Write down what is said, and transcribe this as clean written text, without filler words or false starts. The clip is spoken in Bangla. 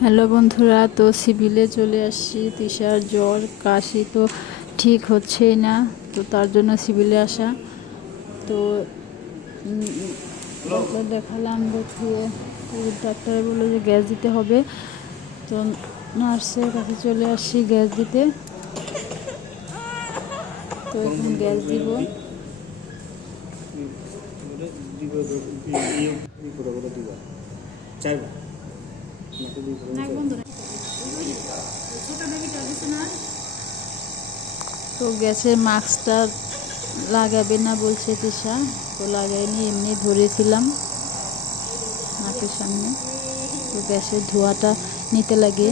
হ্যালো বন্ধুরা, তো সিভিলে চলে আসছি। তিশার জ্বর কাশি তো ঠিক হচ্ছেই না, তো তার জন্য সিভিলে আসা। তো ডাক্তার দেখালাম, দেখিয়ে ডাক্তার বললো যে গ্যাস দিতে হবে। তো নার্সের কাছে চলে আসছি গ্যাস দিতে। তো এখন গ্যাস দিব। তো গ্যাসের মাস্কটা লাগাবে না বলছে তিশা, তো লাগাইনি, এমনি ধরেছিলাম নাকের সামনে। তো গ্যাসের ধোঁয়াটা নিতে লাগে।